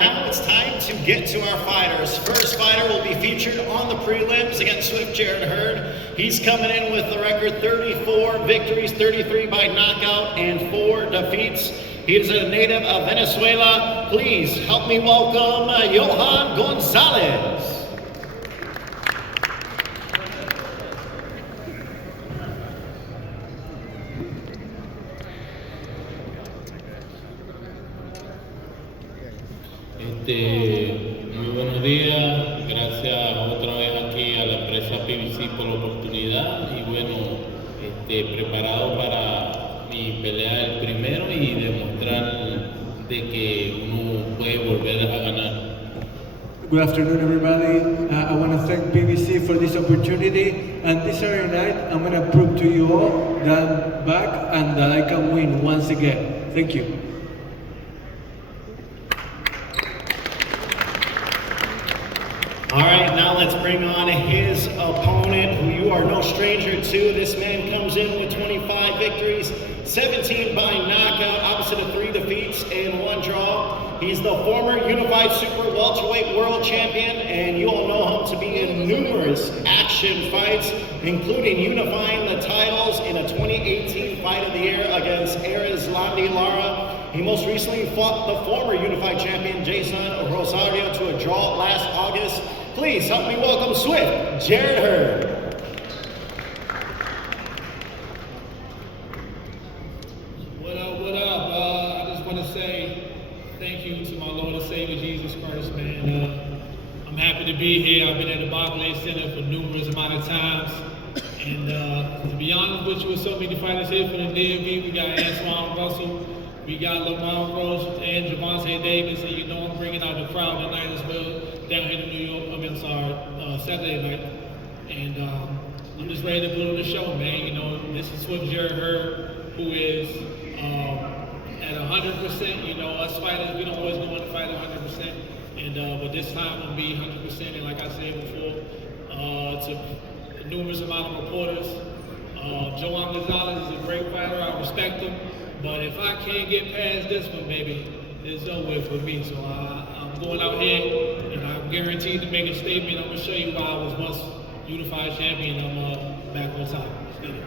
Now it's time to get to our fighters. First fighter will be featured on the prelims against Swift Jared Hurd. He's coming in with the record 34 victories, 33 by knockout, and 4 defeats. He is a native of Venezuela. Please help me welcome Gonzalez. Muy buenos días, gracias otra vez aquí a la empresa PBC por la oportunidad y bueno, preparado para mi pelea el primero y demostrar de que uno puede volver a ganar. Good afternoon, everybody. I want to thank PBC for this opportunity, and this Saturday night I'm going to prove to you all that I'm back and that I can win once again. Thank you. All right, now let's bring on his opponent, who you are no stranger to. This man comes in with 25 victories, 17 by knockout, opposite of 3 defeats and 1 draw. He's the former unified super welterweight world champion, and you all know him to be in numerous action fights, including unifying the titles in a 2018 Fight of the Year against Arislandi Lara. He most recently fought the former unified champion Jason Rosario to a draw last August. Please help me welcome Swift Jared Hurd. What up, what up? I just want to say thank you to my Lord and Savior Jesus Christ, man. I'm happy to be here. I've been at the Barclays Center for numerous amount of times. And to be honest with you, with so many fighters here for the DMV, we got Antoine Russell, we got Lamont Roach and Gervonta Davis, and you know I'm bringing out the crowd tonight as well, down here in New York, Saturday night. And I'm just ready to put on the show, man. You know, this is Swift Jared Hurd, who is at 100%. You know, us fighters, we don't always go in to fight 100%. And but this time I'll be 100%. And like I said before, to numerous amount of reporters, Gonzalez is a great fighter. I respect him. But if I can't get past this one, baby, there's no way for me. So I'm going out here, and I'm guaranteed to make a statement. I'm going to show you why I was once unified champion. I'm back on top. Let's get it.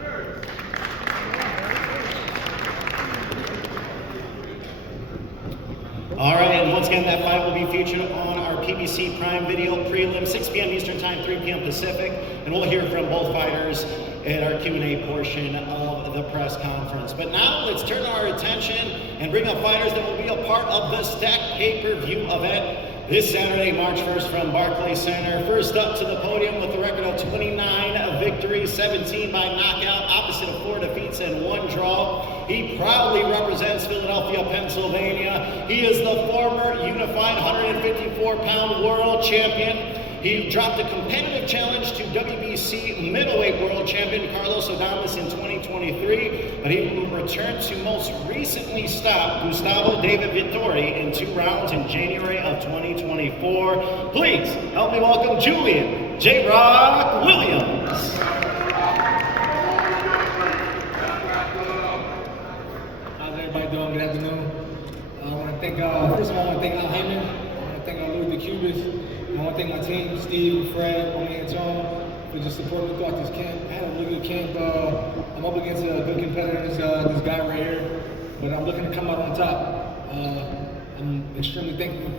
All right, and once again, that fight will be featured on our PBC Prime Video prelim, 6 p.m. Eastern Time, 3 p.m. Pacific, and we'll hear from both fighters at our Q&A portion of the press conference. But now let's turn our attention and bring up fighters that will be a part of the Stacked Pay-Per-View event this Saturday, March 1st from Barclays Center. First up to the podium with a record of 29 victories, 17 by knockout, opposite of 4 defeats and 1 draw. He proudly represents Philadelphia, Pennsylvania. He is the former unified 154-pound world champion. He dropped a competitive challenge to WBC middleweight world champion Carlos Adames in 2023, but he will return to most recently stopped Gustavo David Vittori in 2 rounds in January of 2024. Please help me welcome Julian J-Rock Williams. How's everybody doing? Good afternoon. I want to thank, first of all, I want to thank Al Heyman. I want to thank Louis DeCubas. I want to thank my team, Steve, Fred, my man Tom, for just supporting me throughout this camp. I had a really good camp. I'm up against a good competitor, this guy right here, but I'm looking to come out on top. I'm extremely thankful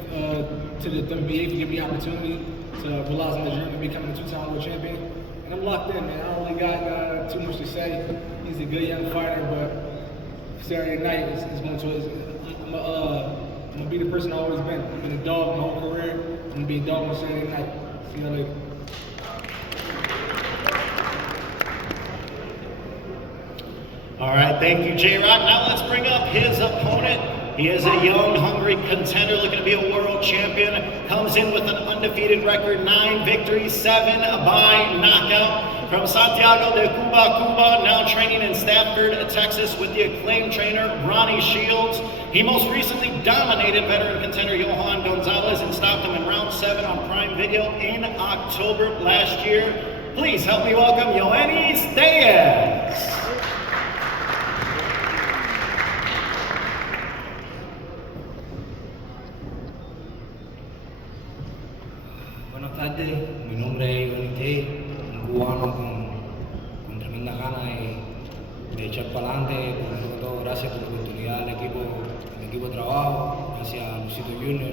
to the WBA for giving me the opportunity to realize my dream of becoming a 2-time world champion. And I'm locked in, man. I don't really got too much to say. He's a good young fighter, but Saturday night is going to. I'm gonna be the person I've always been. I've been a dog my whole career. I'm gonna be a dog on Saturday night. See you later. All right, thank you, J-Rock. Now let's bring up his opponent. He is a young, hungry contender looking to be a world champion. Comes in with an undefeated record, 9 victories, 7 by knockout. From Santiago de Cuba, now training in Stafford, Texas with the acclaimed trainer, Ronnie Shields. He most recently dominated veteran contender Johan Gonzalez and stopped him in round 7 on Prime Video in October last year. Please help me welcome Yoenis Tellez. Buenas tardes, mi nombre es Gonzalez, un cubano con tremenda gana de echar para adelante. Por sobre todo, gracias por la oportunidad del equipo de trabajo, gracias a Luisito Jr,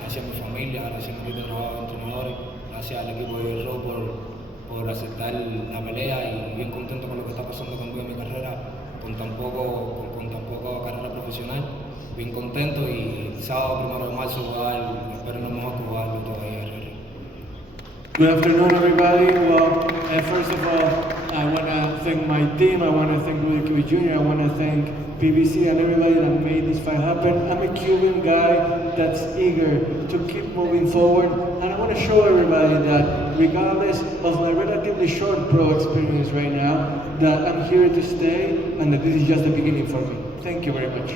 gracias a mi familia, gracias a mi equipo de trabajo de entrenadores, gracias al equipo de Hurd por aceptar la pelea y bien contento con lo que está pasando conmigo en mi carrera, con tan poco carrera profesional. Bien contento y el sábado 1 de marzo espero lo mejor que jugarlo todavía. Good afternoon, everybody. Well, first of all, I want to thank my team. I want to thank Lamont Roach Jr. I want to thank PBC and everybody that made this fight happen. I'm a Cuban guy that's eager to keep moving forward, and I want to show everybody that regardless of my relatively short pro experience right now, that I'm here to stay and that this is just the beginning for me. Thank you very much.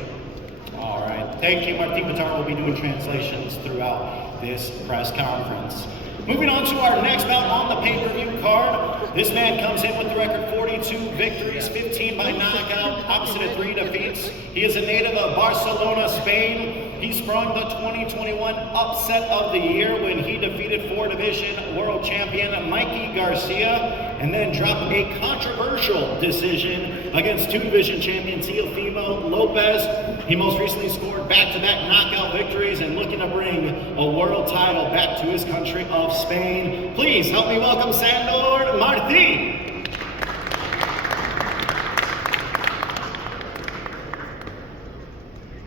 All right. Thank you. Martin Bitar will be doing translations throughout this press conference. Moving on to our next bout on the pay-per-view card. This man comes in with the record 42 victories, 15 by knockout, opposite of 3 defeats. He is a native of Barcelona, Spain. He sprung the 2021 upset of the year when he defeated 4-division world champion Mikey Garcia, and then dropped a controversial decision against 2-division champion Teofimo Lopez. He most recently scored back-to-back knockout victories and looking to bring a world title back to his country of Spain. Please help me welcome Sandor Martí.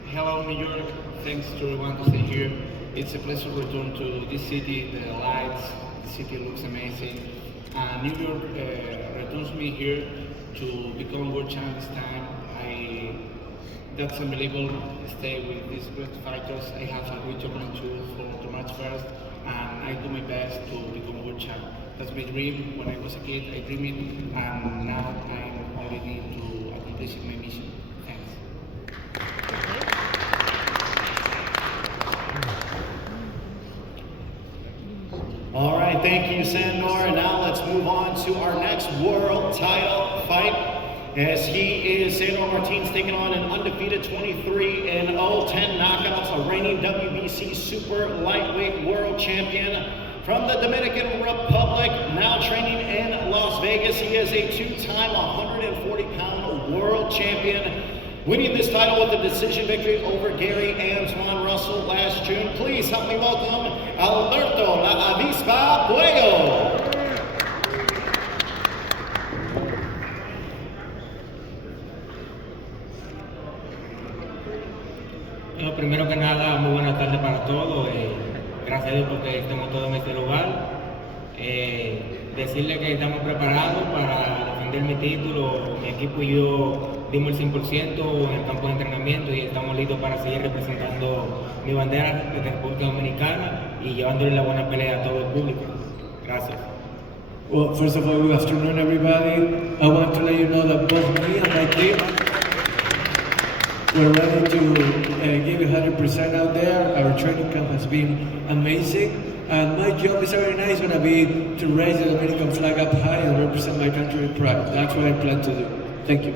Hello, New York. Thanks to everyone to stay here. It's a pleasure to return to this city. The lights, the city looks amazing. New York returns me here to become world champion this time. That's unbelievable. Stay with these great fighters. I have a great opportunity to match first, and I do my best to become world champion. That's my dream. When I was a kid, I dreamed it, and now I'm ready to accomplish my mission. Thanks. All right, thank you, Sandor. And now let's move on to our next world title fight. As he is, Sandor Martínez taking on an undefeated 23-0, 10 knockouts, a reigning WBC super lightweight world champion from the Dominican Republic, now training in Las Vegas. He is a 2-time 140-pound world champion, winning this title with a decision victory over Gary Antoine Russell last June. Please help me welcome Alberto La Avispa Puello. Bueno, primero que nada, muy buenas tardes para todos. Gracias a Dios porque estamos todos en este lugar. Decirle que estamos preparados para defender mi título. Mi equipo y yo dimos el 100% en el campo de entrenamiento y estamos listos para seguir representando mi bandera de República Dominicana y llevándole la buena pelea a todo el público. Gracias. Well, first of all, good afternoon, everybody. I want to let you know that both me and my team, we're ready to give 100% out there. Our training camp has been amazing. And my job is very nice going to be to raise the Dominican flag up high and represent my country with pride. That's what I plan to do. Thank you.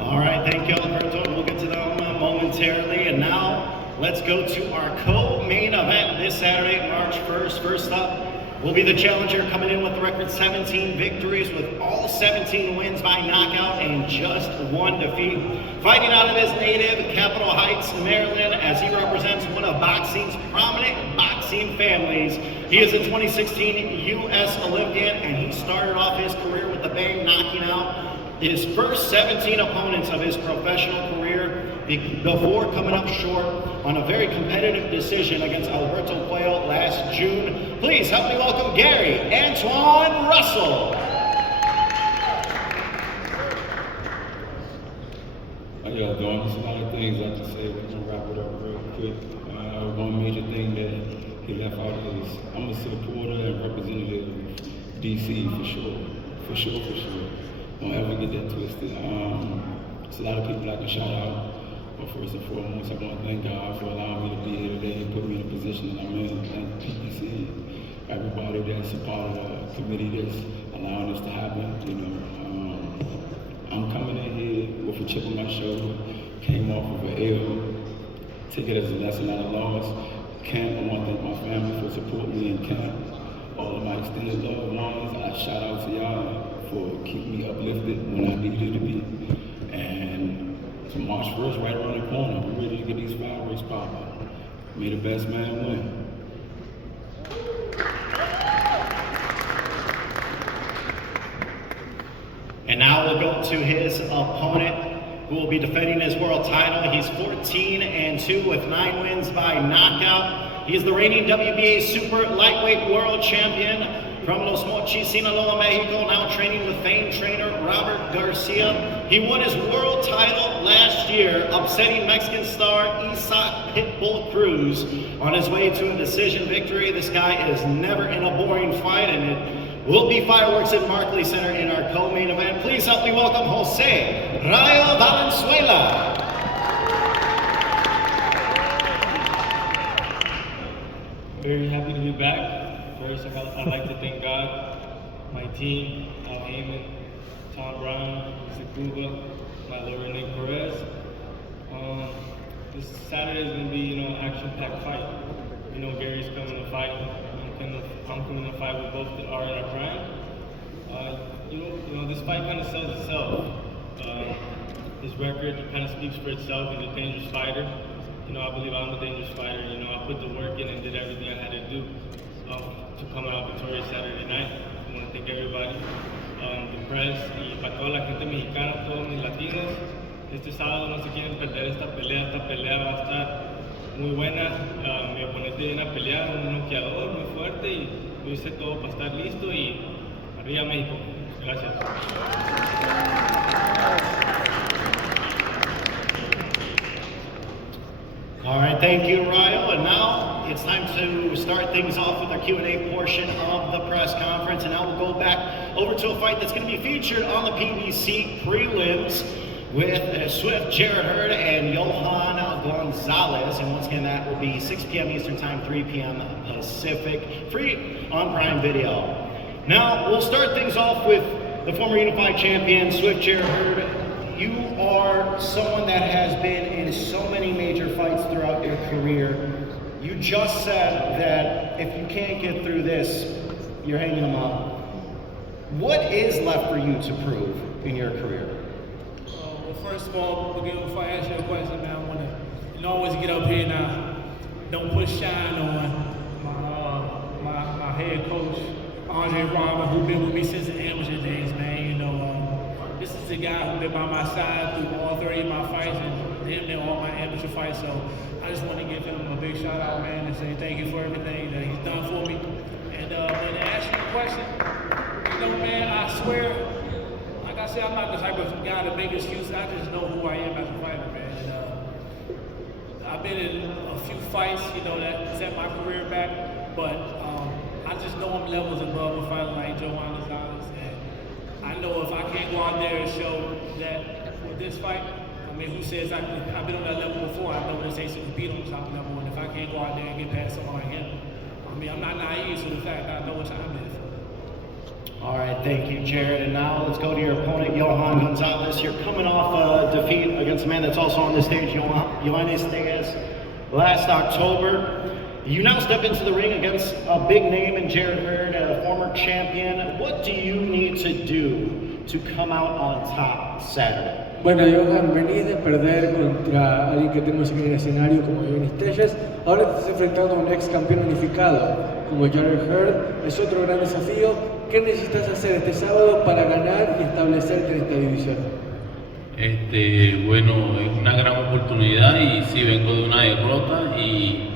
All right, thank you, Alberto. We'll get to them momentarily. And now let's go to our co-main event this Saturday, March 1st. First up will be the challenger coming in with the record 17 victories, with all 17 wins by knockout and just 1 defeat. Fighting out of his native Capitol Heights, Maryland, as he represents one of boxing's prominent boxing families. He is a 2016 U.S. Olympian, and he started off his career with a bang, knocking out his first 17 opponents of his professional career before coming up short on a very competitive decision against Alberto Puello last June. Please help me welcome Gary Antoine Russell. How y'all doing? There's a lot of things I can say. We're gonna wrap it up real quick. One major thing that he left out is I'm a supporter and representative of DC for sure. For sure. Don't ever get that twisted. There's a lot of people I can shout out. But first and foremost, I want to thank God for allowing me to be here today and put me in the position that I'm in. Thank PPC, everybody that's a part of the committee that's allowing this to happen. You know, I'm coming in here with a chip on my shoulder, came off of an L, take it as a lesson, not a loss. camp. I want to thank my family for supporting me in camp. All of my extended loved ones, I shout out to y'all for keeping me uplifted when I needed to be. And to March 1st, right around the corner, I'm ready to get these fireworks popping. May the best man win. And now we'll go to his opponent, who will be defending his world title. He's 14-2 with 9 wins by knockout. He is the reigning WBA Super Lightweight World Champion from Los Mochis, Sinaloa, Mexico, now training with famed trainer Robert Garcia. He won his world title last year, upsetting Mexican star Isaac Pitbull Cruz on his way to a decision victory. This guy is never in a boring fight, and it will be fireworks at Markley Center in our co-main event. Please help me welcome Jose Rayo Valenzuela. Very happy to be back. First, I'd like to thank God, my team, Al Heyman, Tom Brown, Zakuba, my lawyer Nick Perez. This Saturday is going to be, action-packed fight. Gary's coming to fight. I'm coming to fight with both that are in our prime. This fight kind of sells itself. His record kind of speaks for itself. He's a dangerous fighter. I believe I'm a dangerous fighter. I put the work in and did everything I had to do to come out victorious Saturday night. I want to thank everybody, the press, y para toda la gente mexicana, todos mis latinos. Este sábado no se quieren perder esta pelea va a estar muy buena. Mi oponente viene a pelear, un noqueador muy fuerte y yo hice todo para estar listo y arriba México. Gracias. All right, thank you, Rayo. And now it's time to start things off with our Q&A portion of the press conference. And now we'll go back over to a fight that's going to be featured on the PBC prelims with Swift Jared Hurd and Johan Gonzalez. And once again, that will be 6 p.m. Eastern Time, 3 p.m. Pacific, free on Prime Video. Now, we'll start things off with the former unified champion, Swift Jared Hurd. You are someone that has been in so many major fights throughout your career. You just said that if you can't get through this, you're hanging them up. What is left for you to prove in your career? Well, first of all, before I ask you a question, man, I want to always get up here and don't put shine on my head coach, Andre Robert, who's been with me since the amateur days, man. This is the guy who's been by my side through all 30 of my fights and damn near all my amateur fights. So I just want to give him a big shout out, man, and say thank you for everything that he's done for me. And to ask you a question, man, I swear, like I said, I'm not the type of guy to make excuses. I just know who I am as a fighter, man. And, I've been in a few fights, that set my career back, but I just know I'm levels above a fighter like Gervonta Davis. I know if I can't go out there and show that for this fight, who says I've been on that level before, I know what it takes to compete on the top level, and if I can't go out there and get past someone like him, I'm not naive to the fact that I know what time it is. All right, thank you, Jared. And now let's go to your opponent, Johan Gonzalez. You're coming off a defeat against a man that's also on the stage, Yoenis Tellez, last October. You now step into the ring against a big name in Jared Hurd, a former champion. What do you need to do to come out on top Saturday? Bueno, Johan, venís de perder contra alguien que tenemos aquí en el escenario como Yoenis Tellez. Ahora te estás enfrentando a un ex campeón unificado como Jared Hurd. Es otro gran desafío. ¿Qué necesitas hacer este sábado para ganar y establecerte en esta división? Bueno, es una gran oportunidad y sí vengo de una derrota y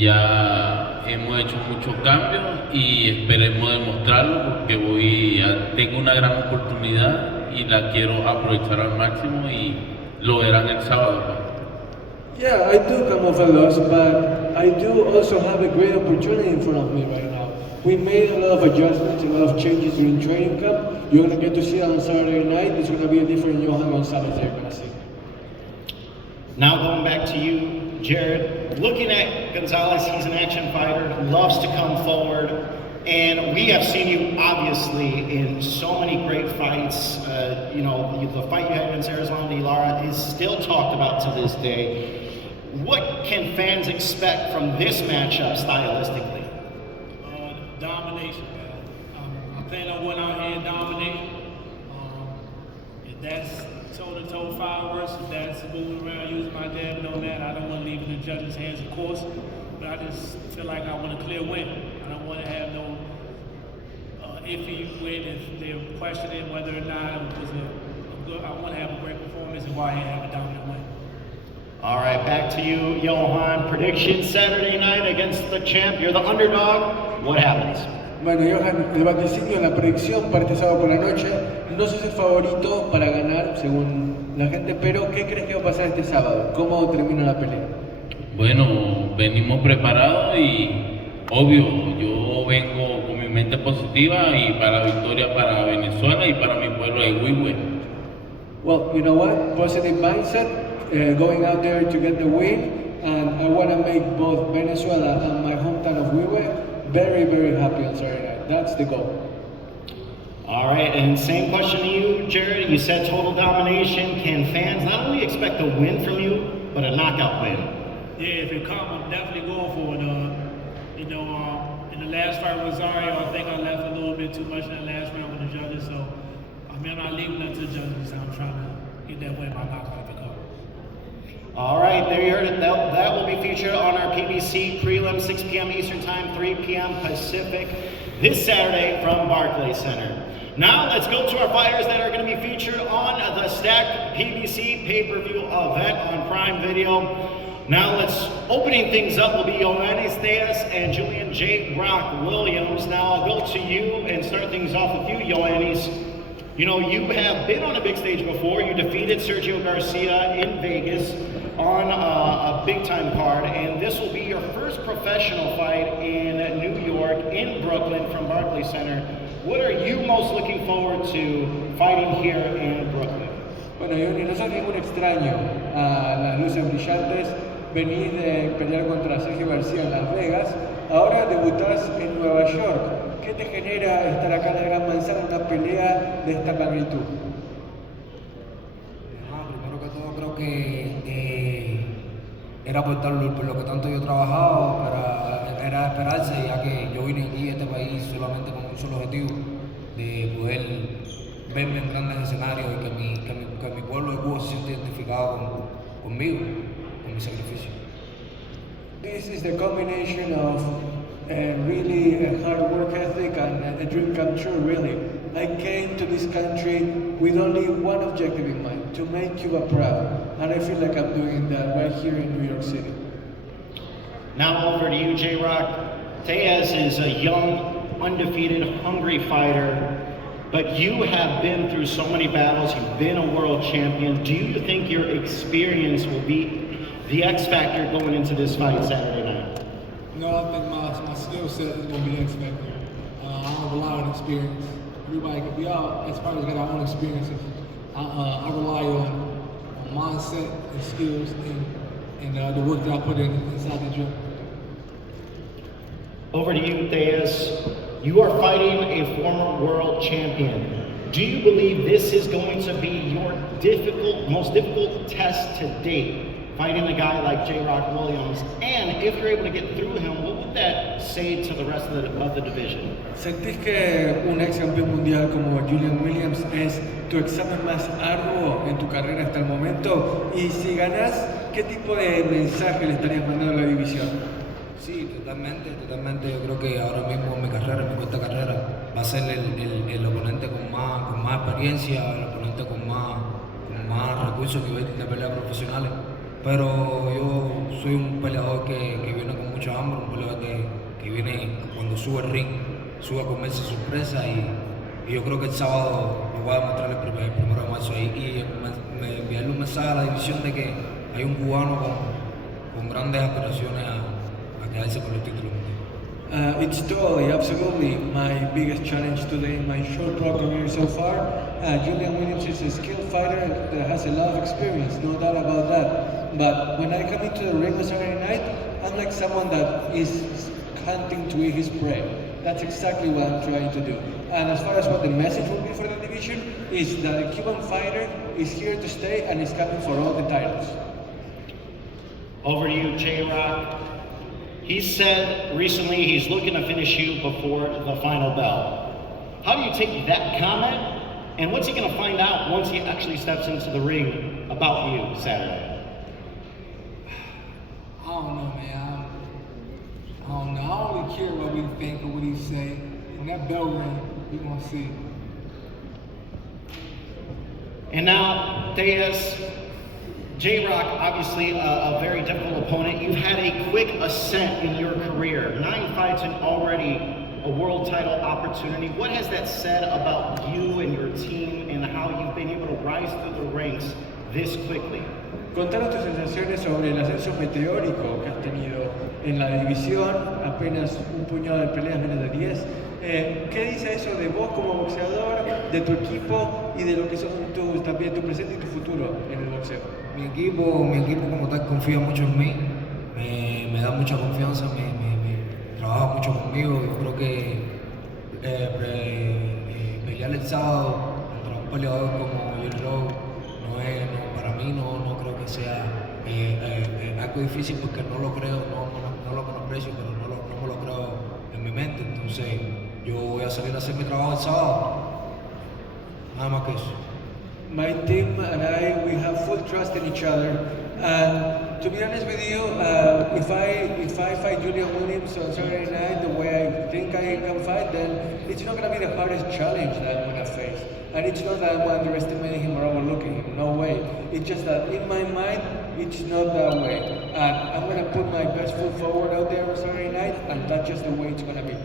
ya hemos hecho muchos cambios y esperemos demostrarlo porque tengo una gran oportunidad y la quiero aprovechar al máximo y lo verán el sábado. Yeah, I do come off a loss, but I do also have a great opportunity in front of me right now. We made a lot of adjustments, a lot of changes during training camp. You're going to get to see it on Saturday night. It's going to be a different Johan Gonzalez that you're going to see. Now going back to you, Jared, looking at Gonzalez, he's an action fighter, loves to come forward, and we have seen you obviously in so many great fights. The fight you had against Arizona Lara is still talked about to this day. What can fans expect from this matchup stylistically? Domination, man. I plan on going out here and dominating. If that's toe-to-toe fireworks, if that's moving around using my jab and all that, I don't want to leave it in the judges' hands, of course. But I just feel like I want a clear win. I don't want to have no iffy win if they're questioning whether or not it was a good. I want to have a great performance and why I have a dominant win. All right, back to you, Johan. Prediction Saturday night against the champ. You're the underdog. What happens? Bueno, Johan, el vaticinio, la predicción para este sábado por la noche, no sos el favorito para ganar, según la gente, pero ¿qué crees que va a pasar este sábado? ¿Cómo termina la pelea? Bueno, venimos preparados y obvio, yo vengo con mi mente positiva y para la victoria para Venezuela y para mi pueblo de Huehue. Well, you know what? Positive mindset, going out there to get the win, and I want to make both Venezuela and my hometown of Huehue very, very happy on Saturday night. That's the goal. All right, and same question to you, Jared. You said total domination. Can fans not only expect a win from you, but a knockout win? Yeah, if it comes, I'm definitely going for it. In the last fight with Rosario, I think I left a little bit too much in the last round with the judges, so I'm not leaving it to the judges. I'm trying to get that win by knockout if it comes. All right, there you heard it. That will be featured on our PBC prelim, 6 p.m. Eastern Time, 3 p.m. Pacific, this Saturday from Barclays Center. Now let's go to our fighters that are going to be featured on the Stacked PBC pay-per-view event on Prime Video. Now opening things up will be Ioannis Tellez and Julian J. Rock Williams. Now I'll go to you and start things off with you, Ioannis. You know, you have been on a big stage before. You defeated Sergio Garcia in Vegas on a big-time card, and this will be your first professional fight in New York, in Brooklyn, from Barclays Center. What are you most looking forward to fighting here in Brooklyn? Bueno, Johnny, no sos ningún extraño a las luces brillantes. Venís de pelear contra Sergio García en Las Vegas. Ahora debutás en Nueva York. ¿Qué te genera estar acá en la Gran Manzana en una pelea de esta magnitud? Primero que todo creo que era por lo que tanto yo he trabajado, era esperarse, ya que yo vine aquí a este país solamente con un solo objetivo, de poder verme en grandes escenarios y que mi pueblo de Cuba se sienta identificado conmigo, con mi sacrificio. This is the combination of really a hard work ethic and a dream come true, really. I came to this country with only one objective in mind, to make Cuba proud. And I feel like I'm doing that right here in New York City. Now over to you, J-Rock. Tellez is a young, undefeated, hungry fighter, but you have been through so many battles. You've been a world champion. Do you think your experience will be the X factor going into this fight Saturday night? No, I think my skill set is going to be the X factor. I don't rely on experience. We all, as fighters, got our own experiences. I rely on mindset and skills and the work that I put inside the gym. Over to you, Tellez. You are fighting a former world champion. Do you believe this is going to be your most difficult test to date? Fighting a guy like J. Rock Williams, and if you're able to get through him, what would that say to the rest of the division? ¿Sentís que un ex campeón mundial como Julian Williams es tu examen más arduo en tu carrera hasta el momento? Y si ganás, ¿qué tipo de mensaje le estarías mandando a la división? Sí, totalmente. Yo creo que ahora mismo en mi carrera, en mi corta carrera, va a ser el oponente con más experiencia, el oponente con más recursos de pelea profesionales. Pero yo soy un peleador que viene con mucha hambre, un peleador que viene cuando sube el ring, sube a comerse sorpresa y yo creo que el sábado lo voy a demostrar el 1 de marzo ahí y enviarle un mensaje a la división de que hay un cubano con grandes aspiraciones a quedarse con el título mundial. It's totally, absolutely my biggest challenge today in my short pro career so far. Julian Williams is a skilled fighter that has a lot of experience, no doubt about that. But when I come into the ring on Saturday night, I'm like someone that is hunting to eat his prey. That's exactly what I'm trying to do. And as far as what the message will be for the division, is that a Cuban fighter is here to stay and is coming for all the titles. Over to you, J-Rock. He said recently he's looking to finish you before the final bell. How do you take that comment, and what's he going to find out once he actually steps into the ring about you Saturday? I don't know, man. I don't know. I don't really care what we think or what he say. When that bell rings, we gonna see. And now, Tellez, J-Rock, obviously a very difficult opponent. You've had a quick ascent in your career. 9 fights and already a world title opportunity. What has that said about you and your team and how you've been able to rise through the ranks this quickly? Contanos tus sensaciones sobre el ascenso meteórico que has tenido en la división, apenas un puñado de peleas, menos de 10. ¿Qué dice eso de vos como boxeador, de tu equipo y de lo que son también tu presente y tu futuro en el boxeo? Mi equipo como tal confía mucho en mí, me da mucha confianza, trabaja mucho conmigo. Yo creo que pelear el sábado contra un peleador como Gervonta para mí no creo que sea algo difícil, porque no lo creo, no lo menosprecio, pero no me lo creo en mi mente. Entonces yo voy a salir a hacer mi trabajo el sábado, nada más que eso. My team and I, we have full trust in each other. And to be honest with you, if I fight Julian Williams on Saturday night the way I think I can fight, then it's not going to be the hardest challenge that I'm going to face. And it's not that I'm underestimating him or overlooking him, no way. It's just that in my mind, it's not that way. And I'm going to put my best foot forward out there on Saturday night, and that's just the way it's going to be.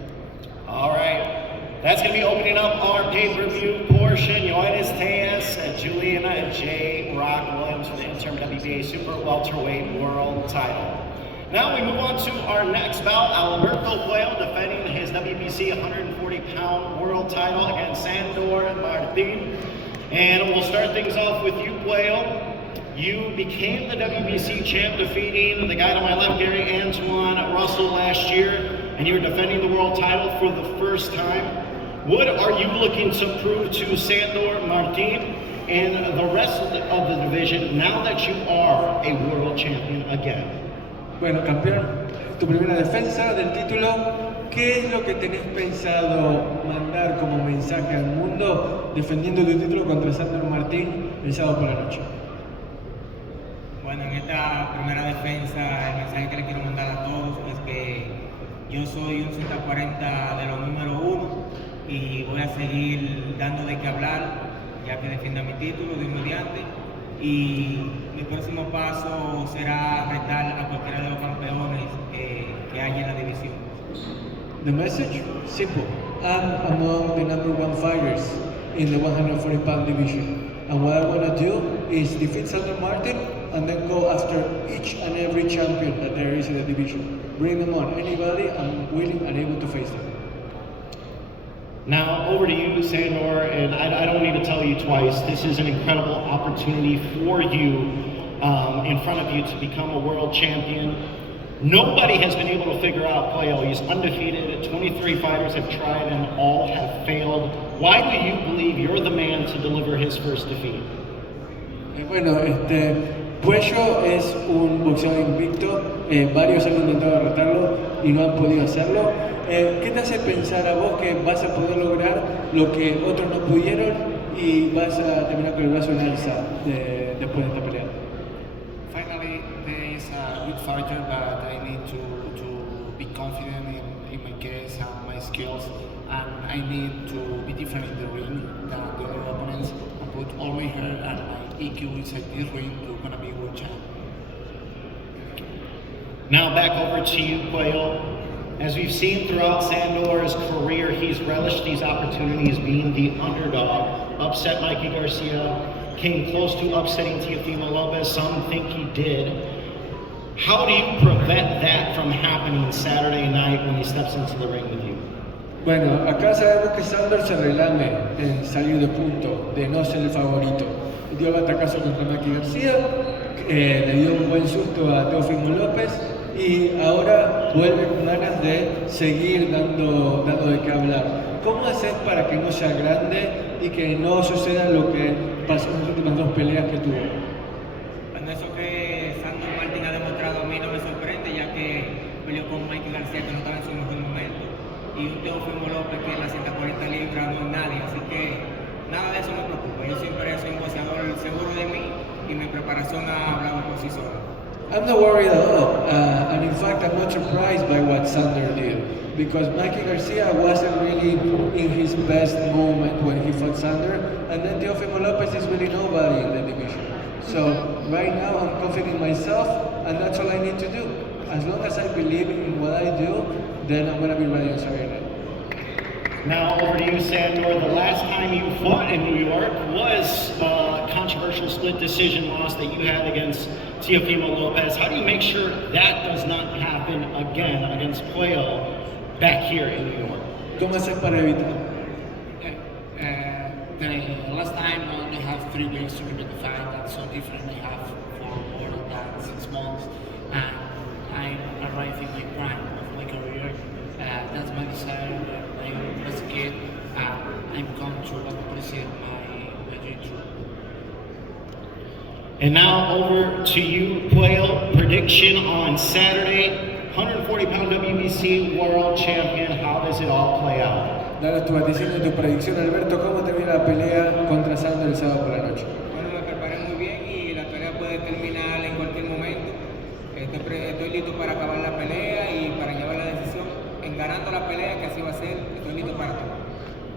All right. That's going to be opening up our pay-per-view portion. Yoenis Tellez and Julian J. Rock Williams for the interim WBA Super Welterweight World Title. Now we move on to our next bout. Alberto Puello defending his WBC 140-pound world title against Sandor Martin. And we'll start things off with you, Puello. You became the WBC champ, defeating the guy to my left, Gary Antoine Russell, last year, and you were defending the world title for the first time. What are you looking to prove to Sandor Martin and the rest of the division now that you are a world champion again? Bueno, campeón, tu primera defensa del título, ¿qué es lo que tenés pensado mandar como mensaje al mundo defendiendo tu título contra Sandor Martin el sábado por la noche? Bueno, en esta primera defensa, el mensaje que le quiero mandar a todos es que yo soy un 140 de los número 1 y voy a seguir dando de qué hablar, ya que defienda mi título de mediante. Y mi próximo paso será retar a cualquiera de los campeones que haya en la división. The message? Simple. I'm among the number 1 fighters in the 140-pound division. And what I want to do is defeat Sandor Martin and then go after each and every champion that there is in the division. Bring them on. Anybody, I'm willing and able to face them. Now, over to you, Sandor, and I don't need to tell you twice, this is an incredible opportunity for you in front of you to become a world champion. Nobody has been able to figure out Puello. He's undefeated, 23 fighters have tried and all have failed. Why do you believe you're the man to deliver his first defeat? Bueno, Puello es un boxeador invicto, varios han intentado derrotarlo y no han podido hacerlo. ¿Qué te hace pensar a vos que vas a poder lograr lo que otros no pudieron y vas a terminar con el brazo en alza después de esta pelea? Finally, there is a good fighter, but I need to be confident in my case and my skills, and I need to be different in the ring than the other opponents and put all my heart and my EQ inside this ring to gonna be world champ. Now back over to you, Puello. As we've seen throughout Sandor's career, he's relished these opportunities being the underdog. Upset Mikey Garcia, came close to upsetting Teofimo Lopez, some think he did. How do you prevent that from happening Saturday night when he steps into the ring with you? Bueno, acá sabemos que Sandor se relame en salir de punto, de no ser el favorito. Dio el batacazo contra Mikey García, le dio un buen susto a Teofimo López y ahora vuelve con ganas de seguir dando de qué hablar. ¿Cómo haces para que no sea grande y que no suceda lo que pasó en las últimas 2 peleas que tuvo? Bueno, eso que Sandor Martin ha demostrado a mí y un Teófimo López que en las 140 libras no es nadie, así que nada de eso me preocupa. Yo siempre soy un boxeador seguro de mí y mi preparación ha hablado por sí sola. I'm not worried at all, and in fact I'm not surprised by what Sander did, because Mikey Garcia wasn't really in his best moment when he fought Sander, and then Teófimo Lopez is really nobody in the division. So right now I'm confident in myself, and that's all I need to do. As long as I believe in what I do, then I'm gonna be ready on Saturday night. Now over to you, Sandor. The last time you fought in New York was a controversial split decision loss that you had against Teófimo Lopez. How do you make sure that does not happen again against Puello back here in New York? ¿Cómo haces para evitar? The last time I only have 3 weeks to prepare the fight. That's so different. I have for more than 6 months, and I'm arriving my prime of my career. That's my desire. I investigate. I'm come to appreciate my dream true. And now over to you, Puello. Prediction on Saturday, 140-pound WBC World Champion. How does it all play out? Danos tu vaticino y tu predicción, Alberto. ¿Cómo termina la pelea contra Sander el sábado por la noche? Bueno, me preparé muy bien y la pelea puede terminar en cualquier momento. Estoy listo para acabar la pelea y para llevar la decisión en ganando la pelea, que así va a ser. Estoy listo para todo.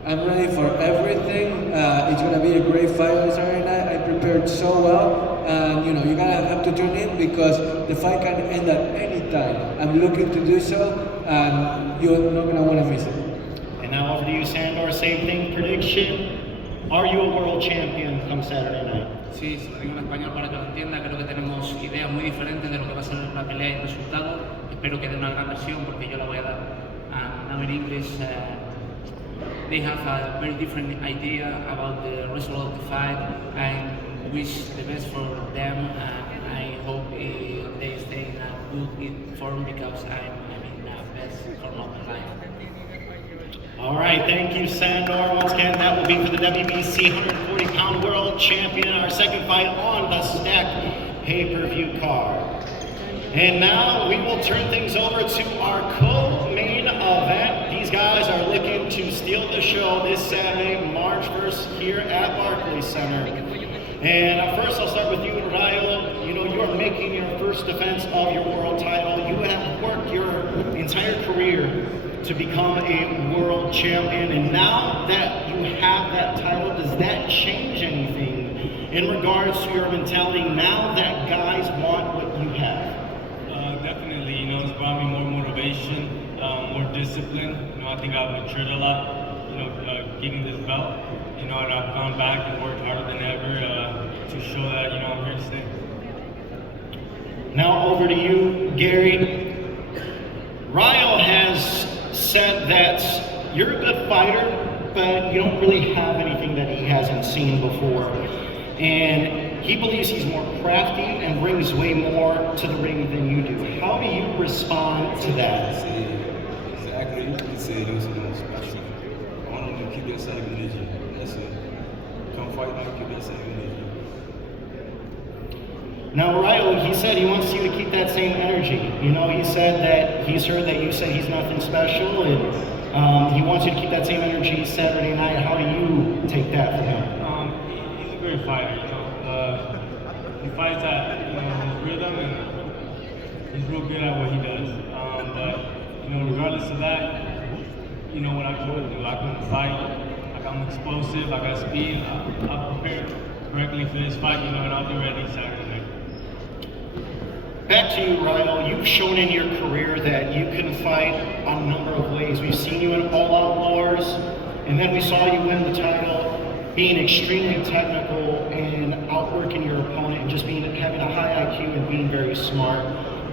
I'm ready for everything. It's gonna be a great fight on Saturday night. I prepared so well, and you know you're gonna have to tune in because the fight can end at any time. I'm looking to do so, and you're not gonna want to miss it. And now over to you, Sandor. Same thing. Prediction. Are you a world champion come Saturday night? Sí, si lo digo en español para que lo entienda, creo que tenemos ideas muy diferentes de lo que va a ser la pelea y el resultado. Espero que dé una gran versión porque yo la voy a dar. Now in English, they have a very different idea about the result of the fight. I wish the best for them, and I hope they stay in a good form because I'm in the best form of my life. All right, thank you, Sandor. Once again, that will be for the WBC 140-pound world champion, our second fight on the stacked pay-per-view card. And now we will turn things over to our co-main event. These guys are looking to steal the show this Saturday, March 1st, here at Barclays Center. And first, I'll start with you, Rayo. You know, you are making your first defense of your world title. You have worked your entire career to become a world champion, and now that you have that title, does that change anything in regards to your mentality now that guys want what you have? Definitely, you know, it's brought me more motivation, more discipline. You know, I think I've matured a lot, you know, getting this belt. You know, and I've gone back and worked harder than ever to show that, you know, I'm here to stay. Now over to you, Gary. Rayo has said that you're a good fighter, but you don't really have anything that he hasn't seen before. And he believes he's more crafty and brings way more to the ring than you do. How do you respond to that? Exactly. You can say those are the most special. I want them to keep that same energy. That's it. Come fight like keep that same energy. Now, Rayo, he said he wants you to keep that same energy. You know, he said that he's heard that you said he's nothing special, and he wants you to keep that same energy Saturday night. How do you take that from him? He's a great fighter, you know. He fights at, you know, his rhythm, and he's real good at what he does. But, you know, regardless of that, you know what I can do. I can fight. I'm explosive. I got speed. I'm prepared correctly for this fight, you know, and I'll be ready Saturday night. Back to you, Rayo. You've shown in your career that you can fight on a number of ways. We've seen you in all-out wars, and then we saw you win the title, being extremely technical and outworking your opponent, and just having a high IQ and being very smart.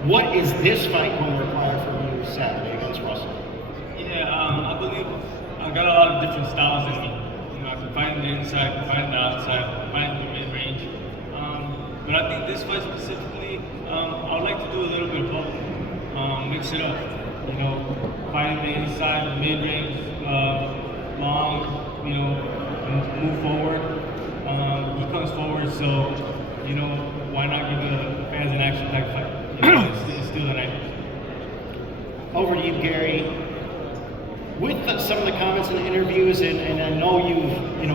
What is this fight going to require from you Saturday against Russell? Yeah, I believe I got a lot of different styles in me. You know, I can fight in the inside, I can fight in the outside, I can fight in the mid-range. But I think this fight specifically, I would like to do a little bit of both. Mix it up. You know, fighting the inside, the mid-range, long, you know, move forward. He comes forward, so, you know, why not give the fans an action-packed fight? You know, it's still the night. Over to you, Gary. with some of the comments in the interviews, and I know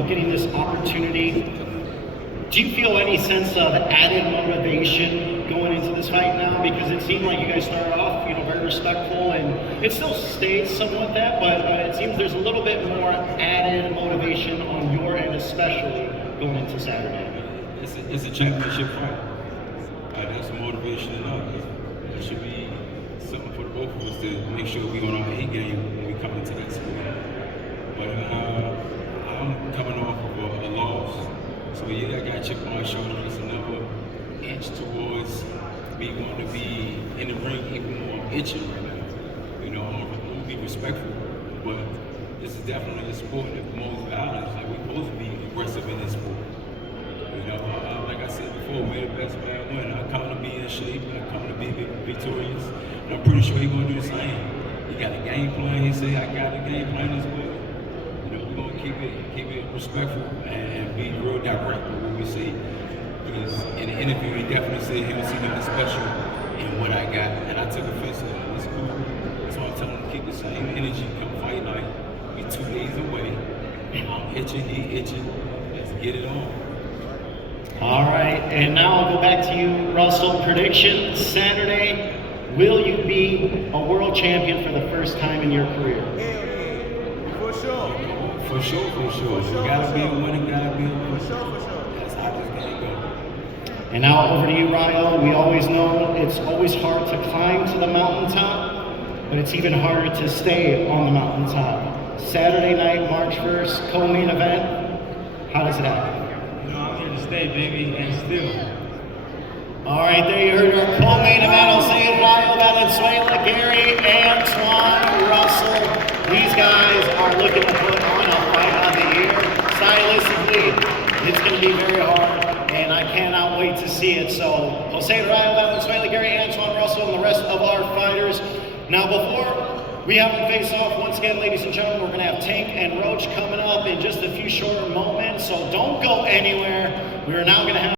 getting this opportunity, do you feel any sense of added motivation going into this fight now? Because it seemed like you guys started off, very respectful, and it still stays somewhat that, but it seems there's a little bit more added motivation on your end, especially going into Saturday. It's a championship fight. That's a motivation enough. It should be something for the both of us to make sure we on our A game when we come into that sport. But I'm coming off of a loss, so yeah, I got a chip on my shoulder. It's another inch towards me wanting to be in the ring even more. I'm itching right now. I'm gonna be respectful, but this is definitely a sport that promotes violence. Like, we're supposed to be aggressive in this sport. Like I said before, may the best man win. I come to be in shape and I come to be victorious. And I'm pretty sure he's gonna do the same. He got a game plan. He said, I got a game plan as well. We're gonna keep it respectful and be real direct with what we say. Because in the interview, he definitely said he don't see nothing special in what I got, and I took offense to that. It's cool. So I tell him to keep the same energy. Come fight night. We 2 days away. I'm itching. He itching. Let's get it on. All right, and now I'll go back to you, Russell. Prediction Saturday: will you be a world champion for the first time in your career? For sure. For sure. You gotta be a winner, gotta be a winner. For sure. That's how this game goes. And now over to you, Rayo. We always know it's always hard to climb to the mountaintop, but it's even harder to stay on the mountaintop. Saturday night, March 1st, co-main event. How does it happen? I'm here to stay, baby, and still. All right, there you heard our co-main event. I'll say it, Rayo Valenzuela, Gary, Antoine, Russell. These guys are looking to put on a fight of the year. Stylistically, it's going to be very hard, and I cannot wait to see it. So, I'll say it, Rayo Valenzuela, Gary, Antoine, Russell, and the rest of our fighters. Now, before we have them face off, once again, ladies and gentlemen, we're going to have Tank and Roach coming up in just a few shorter moments. So don't go anywhere. We are now going to have